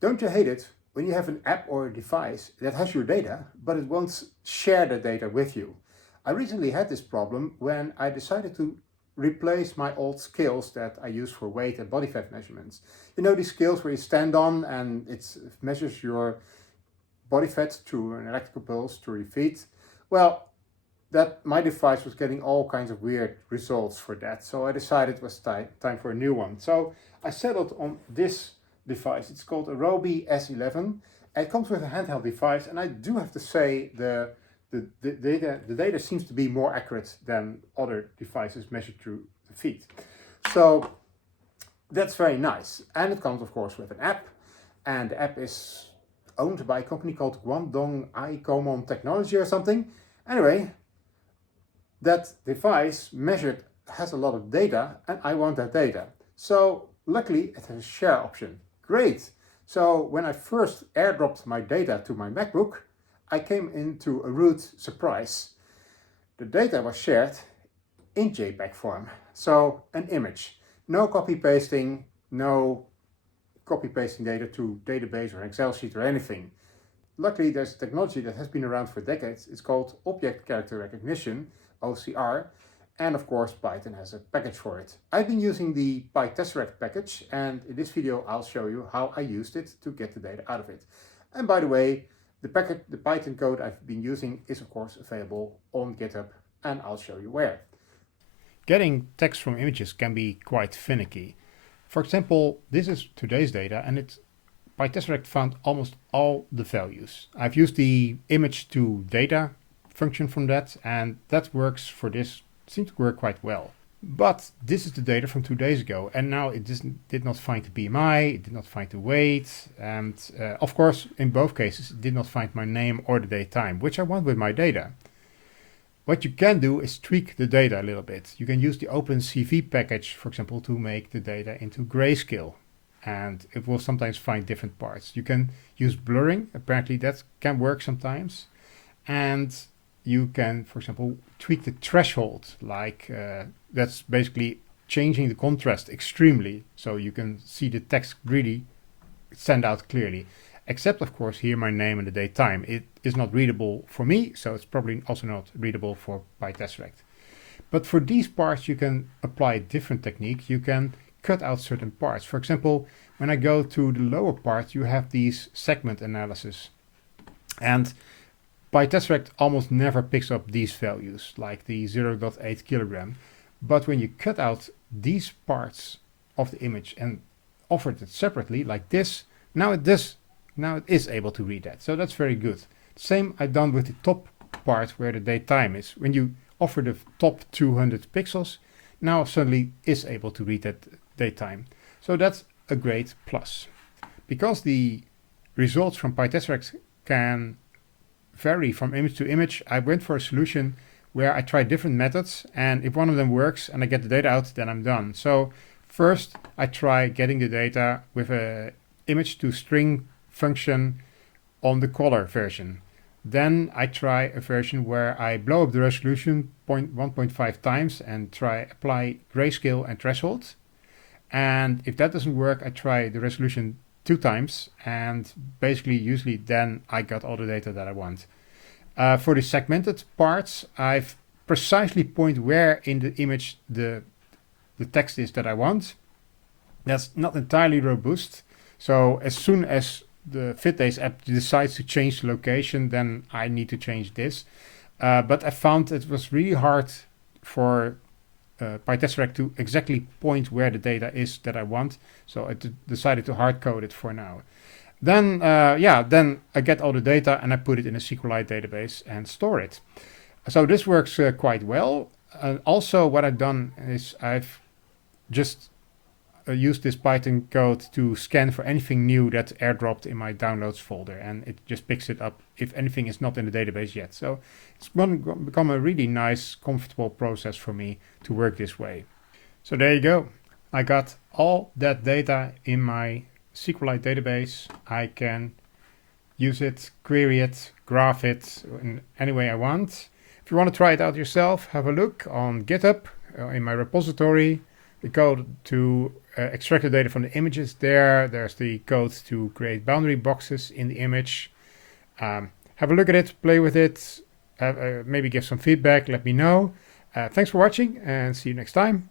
Don't you hate it when you have an app or a device that has your data, but it won't share the data with you? I recently had this problem when I decided to replace my old scales that I use for weight and body fat measurements. You know, these scales where you stand on and it measures your body fat through an electrical pulse through your feet. Well, that my device was getting all kinds of weird results for that. So I decided it was time for a new one. So I settled on this device. It's called a Robi S11. It comes with a handheld device, and I do have to say the data seems to be more accurate than other devices measured through the feet. So that's very nice. And it comes, of course, with an app. And the app is owned by a company called Guangdong iCommon Technology or something. Anyway, that device measured has a lot of data, and I want that data. So luckily it has a share option. Great. So when I first airdropped my data to my MacBook, I came into a rude surprise. The data was shared in JPEG form. So an image. No copy pasting, no copy pasting data to database or Excel sheet or anything. Luckily, there's a technology that has been around for decades. It's called Object Character Recognition, OCR, and of course Python has a package for it. I've been using the Pytesseract package, and in this video I'll show you how I used it to get the data out of it. And by the way, the Python code I've been using is of course available on GitHub, and I'll show you where. Getting text from images can be quite finicky. For example, this is today's data, and Pytesseract found almost all the values. I've used the image to data function from that, and that works for this, seems to work quite well. But this is the data from 2 days ago, and now it did not find the BMI, it did not find the weight, and of course, in both cases, it did not find my name or the date time, which I want with my data. What you can do is tweak the data a little bit. You can use the OpenCV package, for example, to make the data into grayscale, and it will sometimes find different parts. You can use blurring, apparently that can work sometimes, and you can, for example, tweak the threshold, like that's basically changing the contrast extremely, so you can see the text really stand out clearly. Except, of course, here my name and the date time. It is not readable for me, so it's probably also not readable for Pytesseract. But for these parts, you can apply a different technique. You can cut out certain parts. For example, when I go to the lower part, you have these segment analysis. And Pytesseract almost never picks up these values, like the 0.8 kilogram. But when you cut out these parts of the image and offer it separately, like this, now it is able to read that. So that's very good. Same I've done with the top part where the date time is. When you offer the top 200 pixels, now suddenly is able to read that date time. So that's a great plus. Because the results from Pytesseract can vary from image to image, I went for a solution where I try different methods, and if one of them works and I get the data out, then I'm done. So first I try getting the data with a image to string function on the color version. Then I try a version where I blow up the resolution 1.5 times and apply grayscale and threshold. And if that doesn't work, I try the resolution 2 times, and basically usually then I got all the data that I want. For the segmented parts, I've precisely point where in the image the text is that I want. That's not entirely robust. So as soon as the FitDays app decides to change the location, then I need to change this. But I found it was really hard for Pytesseract to exactly point where the data is that I want. So I decided to hard code it for now. Then, then I get all the data and I put it in a SQLite database and store it. So this works quite well. Also, what I've done is I've just use this Python code to scan for anything new that's airdropped in my downloads folder, and it just picks it up if anything is not in the database yet. So it's going to become a really nice, comfortable process for me to work this way. So there you go. I got all that data in my SQLite database. I can use it, query it, graph it in any way I want. If you want to try it out yourself, have a look on GitHub in my repository. The code to extract the data from the images there. There's the code to create boundary boxes in the image. Have a look at it, play with it, maybe give some feedback, let me know. Thanks for watching and see you next time.